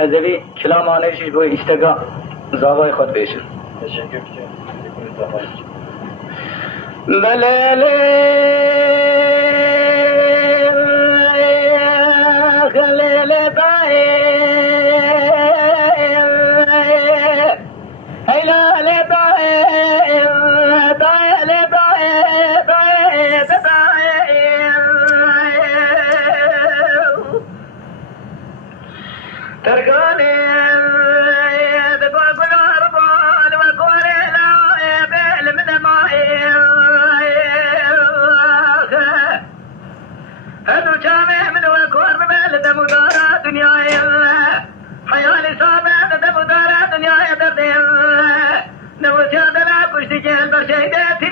از اوی کلام آنشش بوی اشتگاه زاوای خود بیشن بله خلیل بای هیلال بای بای بای بای ترقاني بقول أربان وقول لا بيل من ماي هذا جامع من وقول بيل دم دار دنيا حيالي صابع دم دار دنيا دردي نوجد لا كشتي البرشيدتي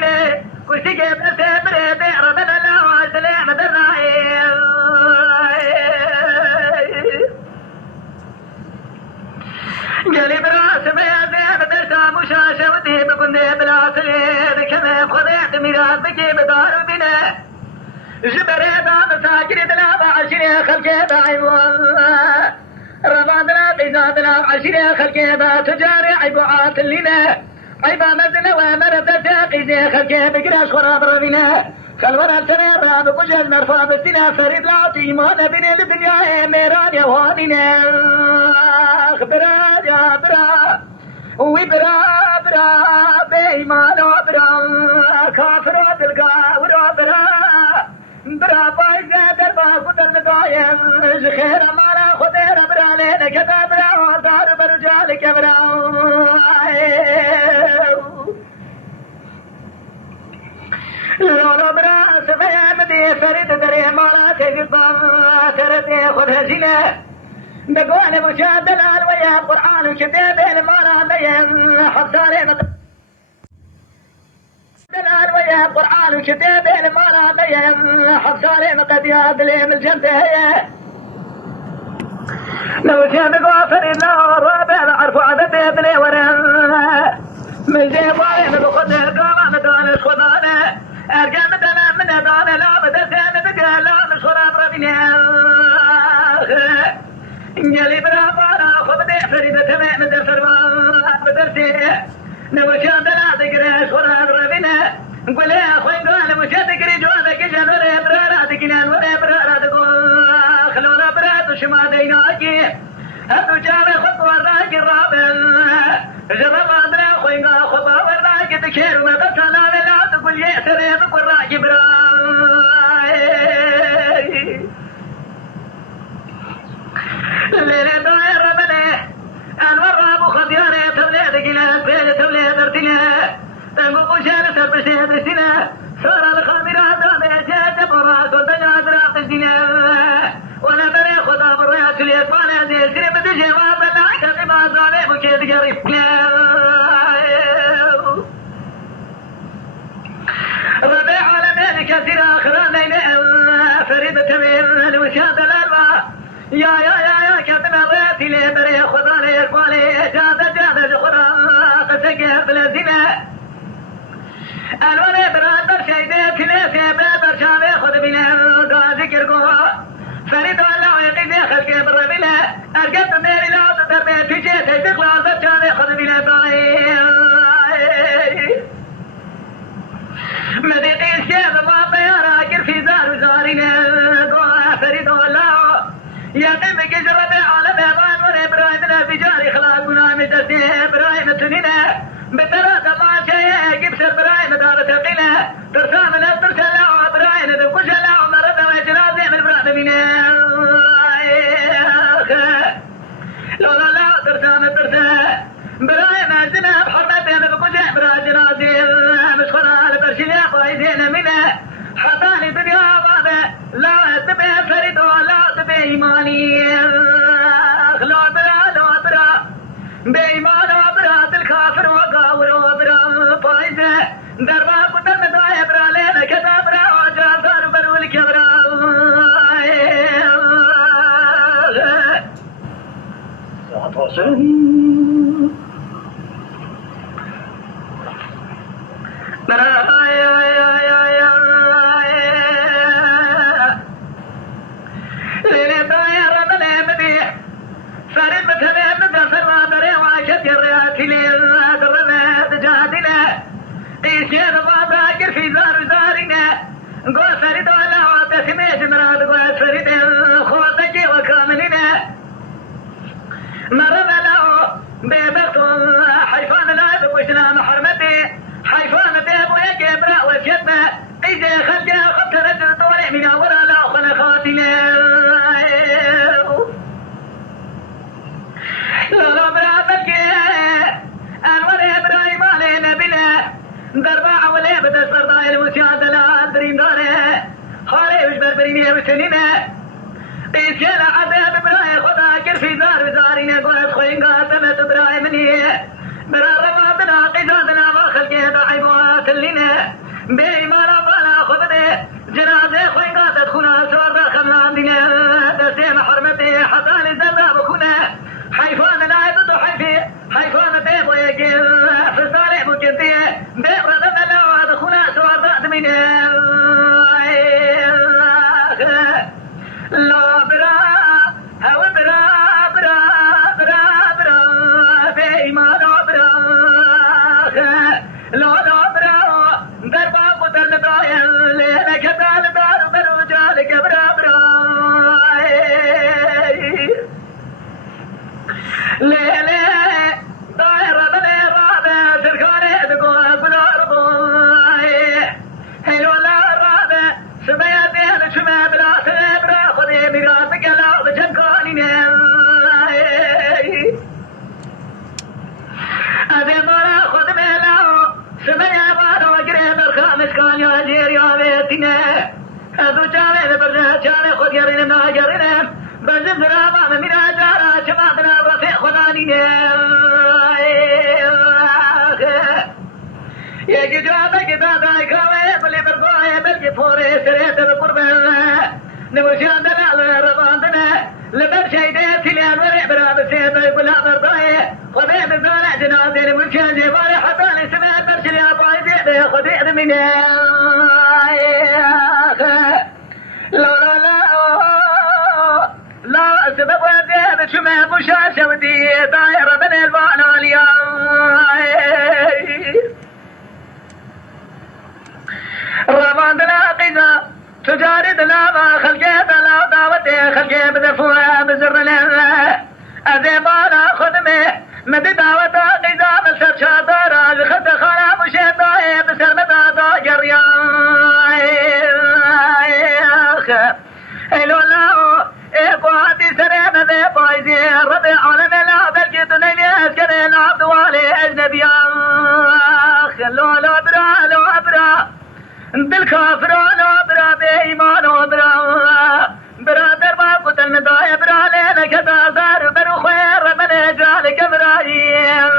كشتي بسبر بير من لا سلام دراي جالي براس بيا بدرسا مشاشة ودي بكندي بلا سليد كما خذيت ميراث بكي بدار بنا جبري باب ساكري بلا بعشري خلقي بعيون رمضنا بيزادنا بعشري خلقي بتجاري عيبوعات لنا عيبا مزنا ومرد ساقي زي خلقي بقراش خراب ربنا خلونا السنة راب قجل مرفع بالسنة فريد العطي مانا بين الدنيا ميران يا وانينا برا يا برا وبرا برا بيمان وبرا كافر تلقى ورا برا برا بايزة دربا خدر نقايم خير مالا خدر برا لينا كذا برا دار برجالك برا لونو برا سفيا مدي فريد دري مالا تقبا ترتي خدها زينة بقول مشاهد الألوية القرآن وشديد المالا بيهم حفصاري الألوية القرآن وشديد المالا بيهم حفصاري مقديا بليم الجنة لو شاب غافر الله رابع عرفوا عدد بلي ورم من زي باين بخد القامة مدان الخضانة أرجع مدنا من دان لا بدسان بقى لا مشورة بربنا جالي برافانا خبدي فريدة تمام درفرمان بدرسي نوشان دلا تقري شورا بربنا نقول يا أخوي قال وشان تقري جوابك جان ولا برارا تكنان ولا برارا تقول خلونا برات وشما ديناكي هدو جامع خطوة راك الرابع جرب أدري أخوي قال خطوة وراك تكير ومبسا لا تقول يأسر يبقى راك براي الليلة داير بله أنور أبو خدياري تبليد قلال بيل تبليد ارتنا تنقو شان سبشي بسنا صار الخامرات بيجاد براس والبجاد راق الزنا وانا بري خدا بريات اليطان زي سرب تجواب العكا بما صالح وكيد جريبنا ربيع عالمين كثير آخرين فريد تمين الوشاد الألوى يا كابتن الراتي لي بري خدا لي إخواني جاد خدا قسك بلازنا الولي برادر شيدي كنيسي بابر شامي خد بنا ذكر قوة فريد الله يقيد خلقي بالربنا أرقب ميري لا تدربي في جيتي تقلع ذكر خد بنا باي مديقي الشيخ ما بيارا كرفي زار زارنا قوة فريد الله يقيم كجرب على بيضان ونبراهيم الفجار خلاقنا مدرسي إبراهيم السنينة بترى ما شيء كبسر براهيم دار تقينة ترسام نفسر شلاع براهيم دبكو شلاع مرد ويجرازي من براهيم لولا لا ترسام براهيم أزنا بحرمتين دبكو شلاع براهيم مش خلال برشليا فايزين منه حطاني دنيا بابا لا تبي فريد ولا تبي إيماني لا برا بإيمان برا الكافر وقاور وبرا فايزة دربا قدر مدايا برا ليلة كذا برا وجرا صار برول كبرا فرد متمم مدفر وابري وعشت يرياتي للدرمات جادنا إيشير واباكر في زارنا قول فريد ولا وتسميش مراد قول فريد خوتك وكاملنا مرنا له بيبرت حيفان لا بوشنا محرمتي حيفان بيب ويجبرا وشدنا إذا خلجا خبت رجل طولي من ورا لا خلقاتي لا برابك أنور إبراهيم علينا بنا درباع ولا بدأ صرداء المسياد لا أدري داره خالي وش بربريني وسنينه إيشيل عذاب إبراهيم خدا كرفي دار وزارينا قوات خوين قاتمت إبراهيم منيه برا رماتنا قزازنا وخلقه ضعيبوات اللينا بإيمان أبانا خذني جنازة خوين قاتت خونا سوار داخلنا عندنا دسيم حرمتي حسان الزراب خونا حيفان العيبة حيفي حيفان بيب ويقل في الصالح مجنتي بيب ردنا لو خونا سوار داخلنا لا برا هوا برا برا برا برا بإيمان برا لا برا دربا قدر دايل لك دار دار برجالك برا برا ليلة دايرة بالإرادة تركوني تقول بالأرض هلو لا إرادة سبيتين شما بلا سبرا خذي براسك لا بجنكوني أبي مرا خذ ميلاو سبيا بارو قريب الخامس كان يهجير يا بيتنا أبو جاري برجع جاري خذ يرين ما يرين بزم رابا من أجارة شبابنا رفيق خداني يجي جوابك دادا يكوي بلي برقوي بلقي فوري سريت بقربه نمشان دلال رضاندنا لبر شيداتي لأنوري براب السيد يقول هذا رضاي خذي بزارع جنازي نمشان جباري حطاني سمع برشلي أباي زيبه خذي من لا لا لا لا سبب وزيب شمع بشاشة ودي دايرة من البان اليوم رمان دلا قيزا تجاري دلا ما خلقي دلا دعوتي خلقي بدفوها بزر لها أذيبانا خدمي مدي دعوتا قيزا بسر شادارا لخد خانا مشيطاي بسر مدادا جريان الولاو إقواتي سرين ذي بايزي ربي عالم لا بلقي دنيني أسكرين عبد والي أجنبيان لو برا لو برا بالكافران برا بإيمان برا برادر ما قتل مداي برا لينا كذا زار برو خير من جالك برايم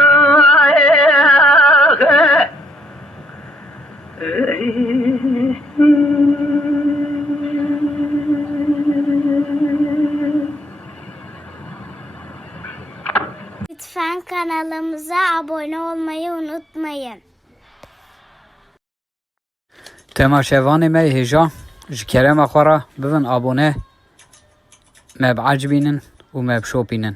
Lütfen kanalımıza abone olmayı unutmayın. تماشاوان ما هجا جكرم أخورا ببن أبونه ما بعجبينن وما بشوبينن